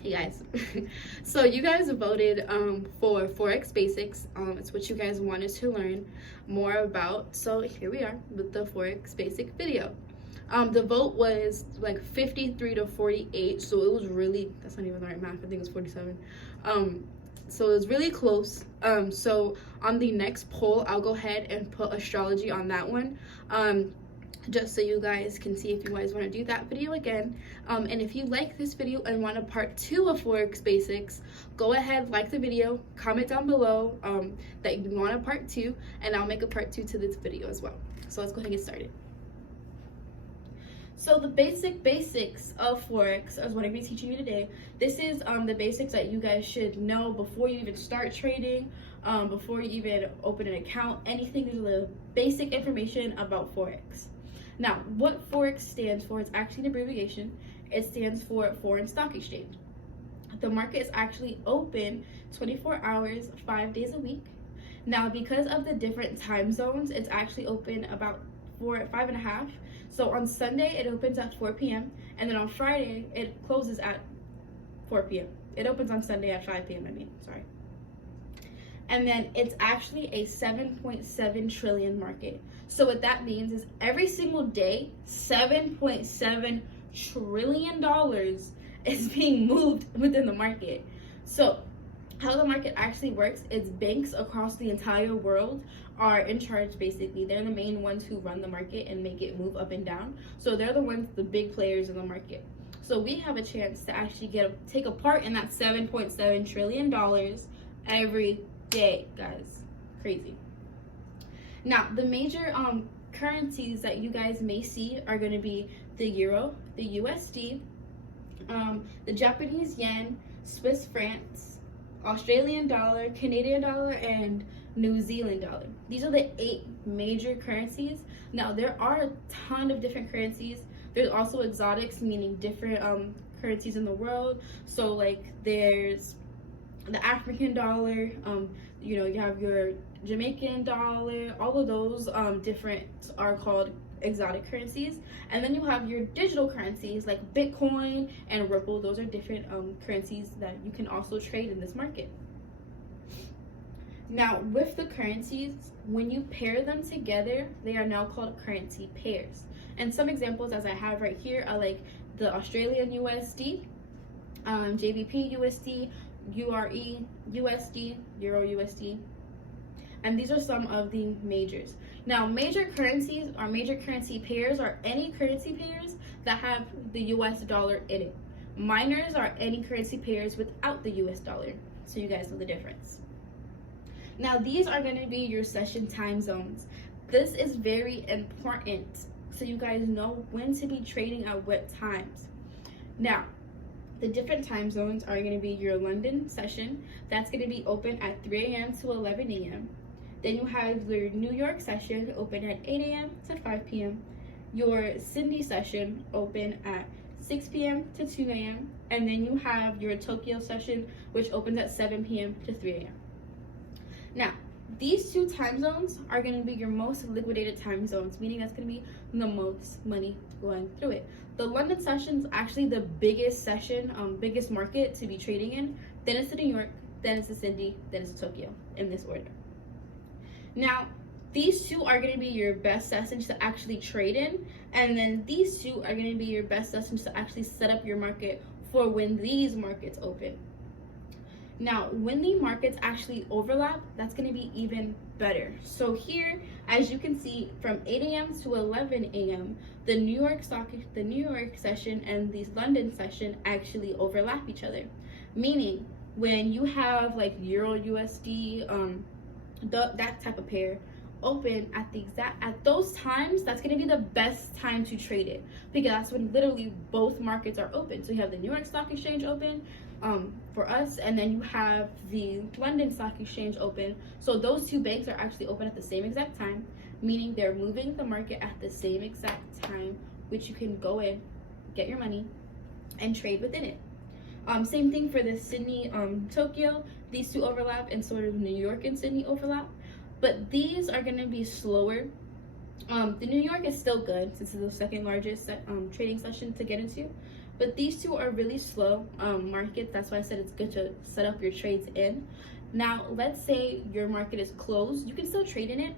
Hey guys. So you guys voted for Forex Basics. It's what you guys wanted to learn more about. So here we are with the Forex Basic video. The vote was like 53 to 48, so it was really, that's not even the right math, I think it was 47. So it was really close. So on the next poll, I'll go ahead and put astrology on that one. Just so you guys can see if you guys want to do that video again. And if you like this video and want a part 2 of Forex Basics, go ahead, like the video, comment down below that you want a part 2, and I'll make a part 2 to this video as well. So let's go ahead and get started. So the basics of Forex is what I'm going to be teaching you today. This is the basics that you guys should know before you even start trading, before you even open an account, anything. There's the basic information about Forex. Now, what Forex stands for is actually an abbreviation. It stands for Foreign Stock Exchange. The market is actually open 24 hours, 5 days a week. Now, because of the different time zones, it's actually open about 5.5. So on Sunday, it opens at 4 p.m. And then on Friday, it closes at 4 p.m. It opens on Sunday at 5 p.m. And then it's actually a 7.7 trillion market. So what that means is every single day, $7.7 trillion is being moved within the market. So how the market actually works is banks across the entire world are in charge. Basically, they're the main ones who run the market and make it move up and down. So they're the ones, the big players in the market. So we have a chance to actually take a part in that $7.7 trillion every day, guys. Crazy. Now, the major currencies that you guys may see are going to be the euro, the USD, the Japanese yen, Swiss francs, Australian dollar, Canadian dollar, and New Zealand dollar. These are the 8 major currencies. Now, there are a ton of different currencies. There's also exotics, meaning different currencies in the world. So like there's the African dollar, you have your Jamaican dollar. All of those different are called exotic currencies. And then you have your digital currencies like Bitcoin and Ripple. Those are different currencies that you can also trade in this market. Now, with the currencies, when you pair them together, they are now called currency pairs. And some examples, as I have right here, are like the Australian USD, JBP USD, URE USD, Euro USD, and these are some of the majors. Now, major currencies or major currency pairs are any currency pairs that have the US dollar in it. Minors are any currency pairs without the US dollar, so you guys know the difference. Now, these are going to be your session time zones. This is very important so you guys know when to be trading at what times. Now, the different time zones are going to be your London session. That's going to be open at 3 a.m. to 11 a.m. Then you have your New York session open at 8 a.m. to 5 p.m. Your Sydney session open at 6 p.m. to 2 a.m. And then you have your Tokyo session, which opens at 7 p.m. to 3 a.m. Now, these 2 time zones are going to be your most liquidated time zones, meaning that's going to be the most money going through it. The London session is actually the biggest session, biggest market to be trading in. Then it's the New York, then it's the Sydney, then it's Tokyo, in this order. Now, these 2 are going to be your best sessions to actually trade in, and then these 2 are going to be your best sessions to actually set up your market for when these markets open. Now, when the markets actually overlap, that's going to be even better. So here, as you can see, from 8 a.m. to 11 a.m., the New York session and the London session actually overlap each other. Meaning, when you have like Euro USD, that type of pair open at those times, that's going to be the best time to trade it, because that's when literally both markets are open. So you have the New York Stock Exchange open for us, and then you have the London Stock Exchange open. So those 2 banks are actually open at the same exact time, meaning they're moving the market at the same exact time, which you can go in, get your money, and trade within it. Same thing for the Sydney, Tokyo. These 2 overlap, and sort of New York and Sydney overlap. But these are going to be slower The New York is still good since it's the second largest trading session to get into, but these two are really slow markets. That's why I said it's good to set up your trades in. Now, let's say your market is closed. You can still trade in it.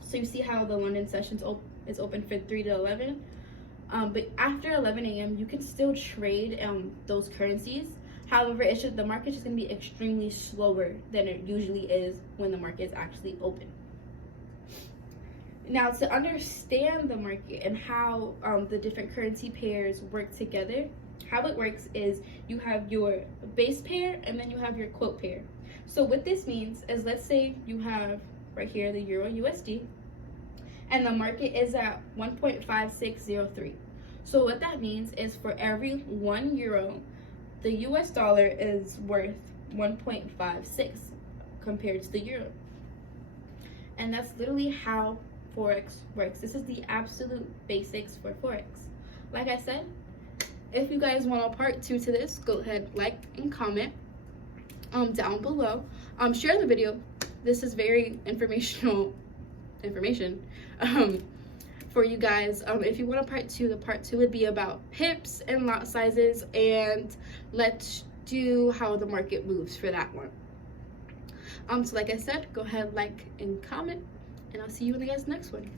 So you see how the London session is open for 3 to 11. But after 11 a.m., you can still trade those currencies. However, the market's just going to be extremely slower than it usually is when the market is actually open. Now, to understand the market and how the different currency pairs work together, how it works is you have your base pair and then you have your quote pair. So what this means is, let's say you have right here the Euro USD, and the market is at 1.5603. So what that means is for every 1 euro, the US dollar is worth 1.56 compared to the euro. And that's literally how Forex works. This is the absolute basics for Forex. Like I said, if you guys want a part 2 to this, go ahead, like and comment down below. Share the video. This is very information for you guys. If you want a part 2, the part 2 would be about pips and lot sizes, and let's do how the market moves for that one. So like I said, go ahead, like and comment, and I'll see you in the guys next one.